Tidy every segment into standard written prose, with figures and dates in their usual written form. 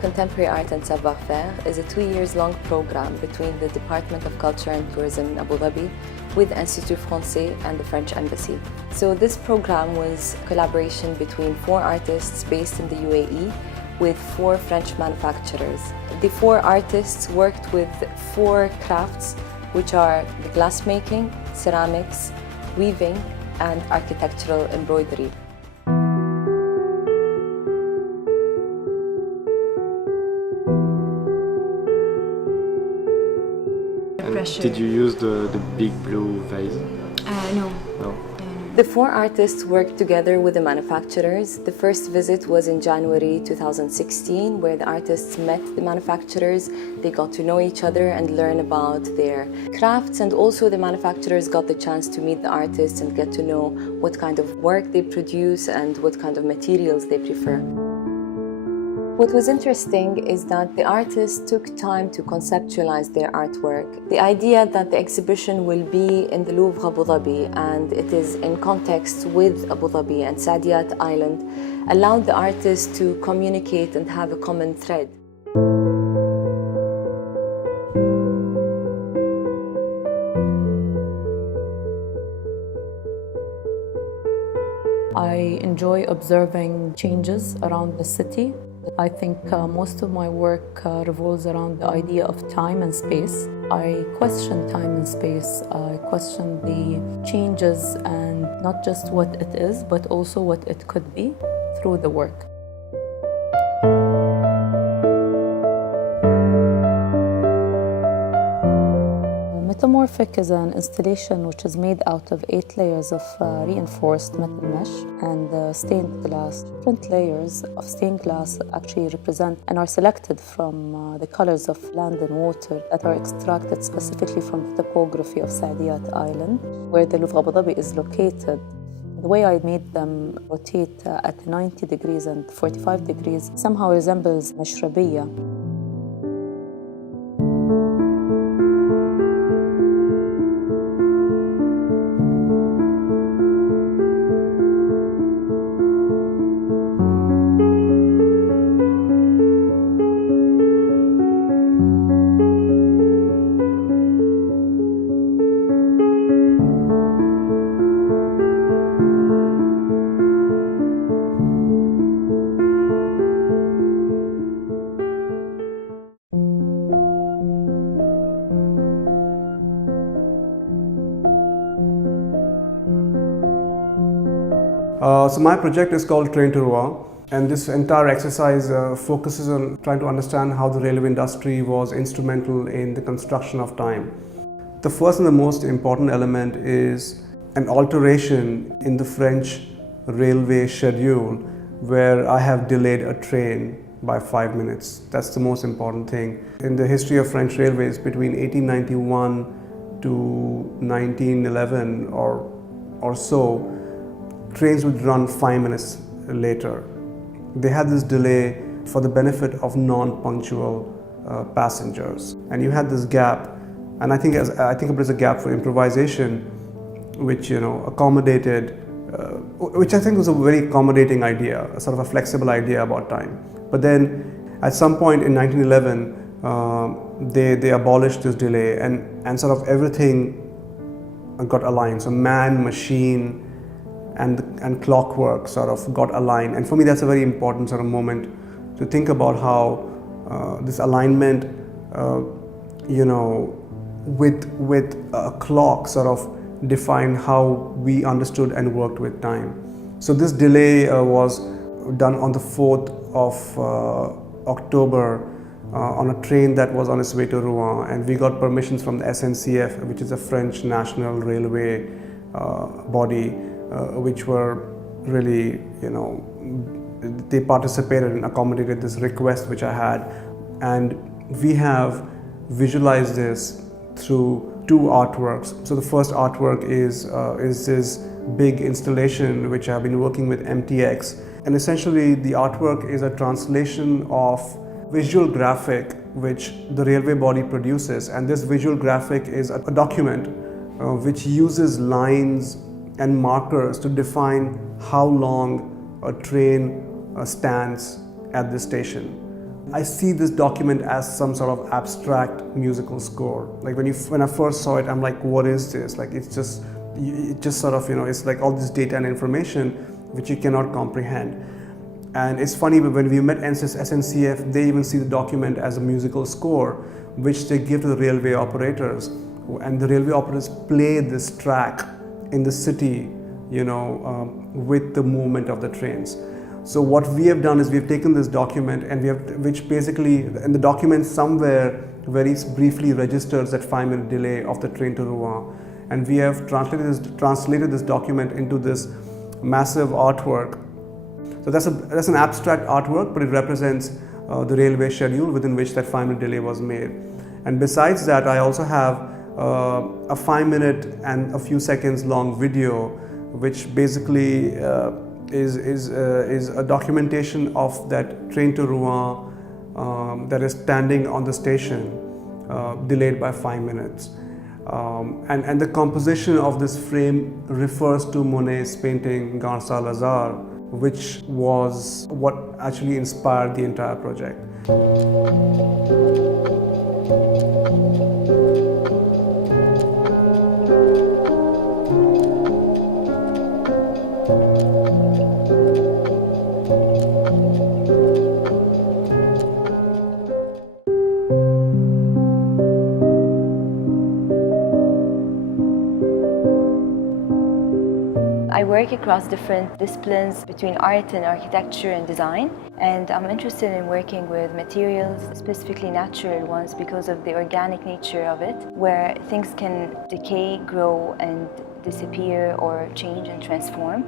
Contemporary Art and Savor-faire is a 2-year-long program between the Department of Culture and Tourism in Abu Dhabi with Institut Français and the French Embassy. So this program was a collaboration between 4 artists based in the UAE with 4 French manufacturers. The 4 artists worked with 4 crafts, which are the glassmaking, ceramics, weaving, and architectural embroidery. Did you use the big blue vase? No. No. The 4 artists worked together with the manufacturers. The first visit was in January 2016, where the artists met the manufacturers. They got to know each other and learn about their crafts, and also the manufacturers got the chance to meet the artists and get to know what kind of work they produce and what kind of materials they prefer. What was interesting is that the artists took time to conceptualize their artwork. The idea that the exhibition will be in the Louvre, Abu Dhabi, and it is in context with Abu Dhabi and Saadiyat Island, allowed the artists to communicate and have a common thread. I enjoy observing changes around the city. I think most of my work revolves around the idea of time and space. I question time and space. I question the changes and not just what it is, but also what it could be through the work. Metamorphic is an installation which is made out of 8 layers of reinforced metal mesh and stained glass. Different layers of stained glass actually represent and are selected from the colors of land and water that are extracted specifically from the topography of Saadiyat Island, where the Louvre Abu Dhabi is located. The way I made them rotate at 90 degrees and 45 degrees somehow resembles mashrabiyya. So my project is called Train to Rouen, and this entire exercise focuses on trying to understand how the railway industry was instrumental in the construction of time. The first and the most important element is an alteration in the French railway schedule where I have delayed a train by 5 minutes. That's the most important thing. In the history of French railways between 1891 to 1911 or so, trains would run 5 minutes later. They had this delay for the benefit of non-punctual passengers. And you had this gap, and I think it was a gap for improvisation, which accommodated, which I think was a very accommodating idea, a sort of a flexible idea about time. But then at some point in 1911, they abolished this delay, and sort of everything got aligned. So man, machine, and clockwork sort of got aligned. And for me, that's a very important sort of moment to think about how this alignment, with a clock sort of defined how we understood and worked with time. So this delay was done on the 4th of October on a train that was on its way to Rouen, and we got permissions from the SNCF, which is a French National Railway body, which were really, they participated and accommodated this request which I had. And we have visualized this through two artworks. So the first artwork is this big installation which I've been working with MTX. And essentially the artwork is a translation of visual graphic which the railway body produces. And this visual graphic is a document which uses lines and markers to define how long a train stands at the station. I see this document as some sort of abstract musical score. Like when I first saw it, I'm like, what is this? Like it just sort of, it's like all this data and information which you cannot comprehend. And it's funny, but when we met SNCF, they even see the document as a musical score, which they give to the railway operators. And the railway operators play this track in the city, with the movement of the trains. So what we have done is we've taken this document and which basically, in the document somewhere very briefly registers that 5-minute delay of the train to Rouen. And we have translated this document into this massive artwork. So that's an abstract artwork, but it represents the railway schedule within which that 5-minute delay was made. And besides that, I also have a 5-minute and a few seconds long video, which basically is a documentation of that train to Rouen that is standing on the station, delayed by 5 minutes. And the composition of this frame refers to Monet's painting Gare Saint-Lazare, which was what actually inspired the entire project. I work across different disciplines between art and architecture and design, and I'm interested in working with materials, specifically natural ones, because of the organic nature of it, where things can decay, grow, and disappear or change and transform.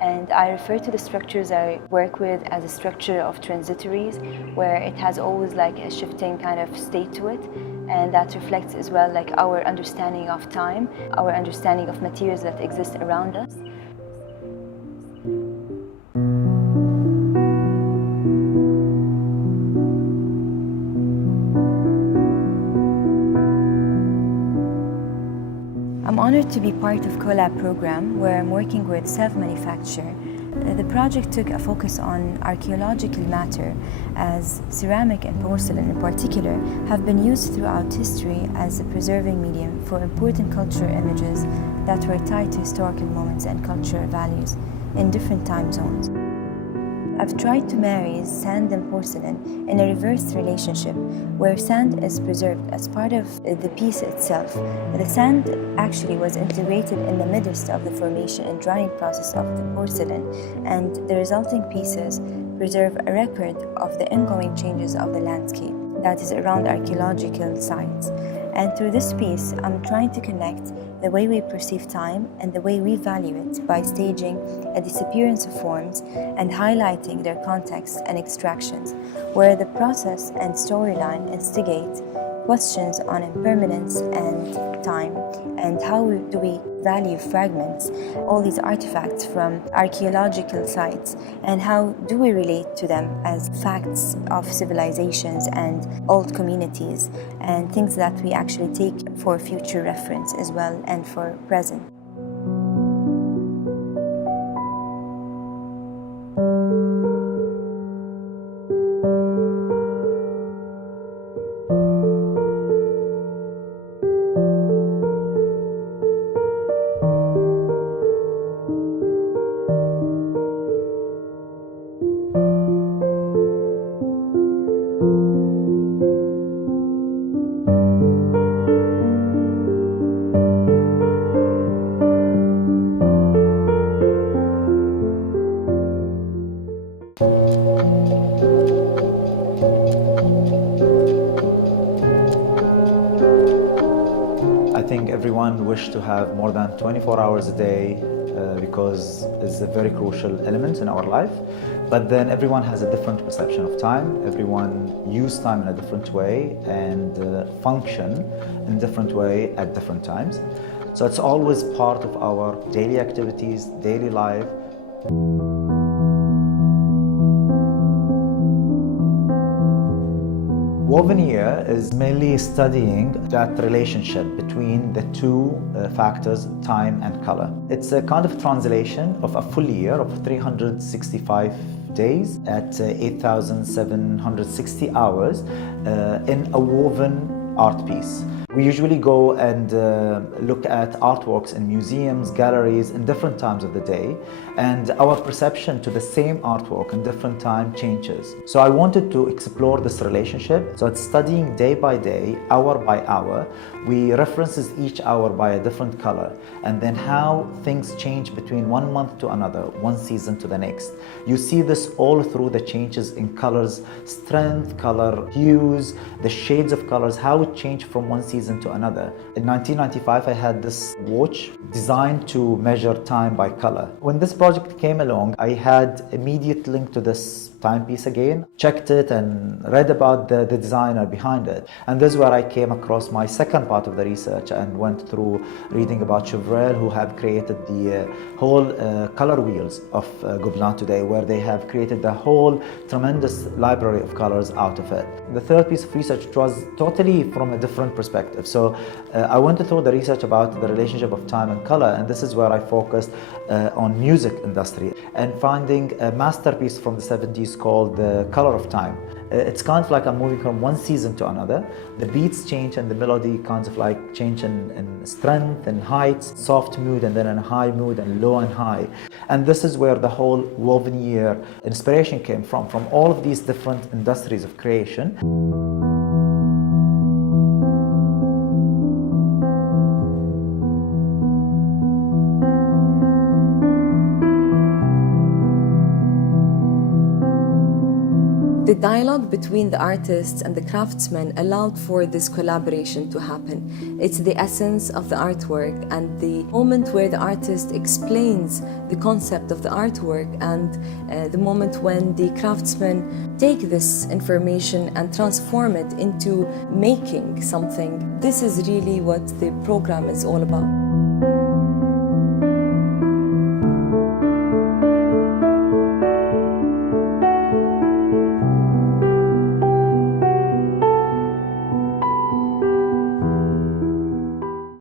And I refer to the structures I work with as a structure of transitories, where it has always like a shifting kind of state to it. And that reflects as well like our understanding of time, our understanding of materials that exist around us. I'm honored to be part of Collab program, where I'm working with self-manufacture. The project took a focus on archaeological matter, as ceramic and porcelain in particular have been used throughout history as a preserving medium for important cultural images that were tied to historical moments and cultural values in different time zones. I've tried to marry sand and porcelain in a reversed relationship, where sand is preserved as part of the piece itself. The sand actually was integrated in the midst of the formation and drying process of the porcelain, and the resulting pieces preserve a record of the ongoing changes of the landscape that is around archaeological sites. And through this piece, I'm trying to connect the way we perceive time and the way we value it by staging a disappearance of forms and highlighting their context and extractions, where the process and storyline instigate questions on impermanence and time, and how do we value fragments, all these artifacts from archaeological sites, and how do we relate to them as facts of civilizations and old communities, and things that we actually take for future reference as well and for present. wish to have more than 24 hours a day because it's a very crucial element in our life. But then everyone has a different perception of time. Everyone uses time in a different way and function in a different way at different times. So it's always part of our daily activities, daily life. Woven year is mainly studying that relationship between the two factors, time and color. It's a kind of translation of a full year of 365 days at 8,760 hours in a woven art piece. We usually go and look at artworks in museums, galleries in different times of the day, and our perception to the same artwork in different time changes. So I wanted to explore this relationship. So it's studying day by day, hour by hour. We references each hour by a different color, and then how things change between one month to another, one season to the next. You see this all through the changes in colors, strength, color, hues, the shades of colors, how it changed from one season to another. In 1995, I had this watch designed to measure time by color. When this project came along, I had immediate link to this timepiece again, checked it and read about the designer behind it. And this is where I came across my second part of the research and went through reading about Chevrolet, who have created the whole color wheels of Gobelin today, where they have created the whole tremendous library of colors out of it. The third piece of research was totally from a different perspective. So I went through the research about the relationship of time and color, and this is where I focused on music industry and finding a masterpiece from the 70s called The Color of Time. It's kind of like I'm moving from one season to another. The beats change and the melody kind of like change in strength and heights, soft mood and then in high mood and low and high. And this is where the whole woven year inspiration came from all of these different industries of creation. The dialogue between the artists and the craftsmen allowed for this collaboration to happen. It's the essence of the artwork and the moment where the artist explains the concept of the artwork and the moment when the craftsmen take this information and transform it into making something. This is really what the program is all about.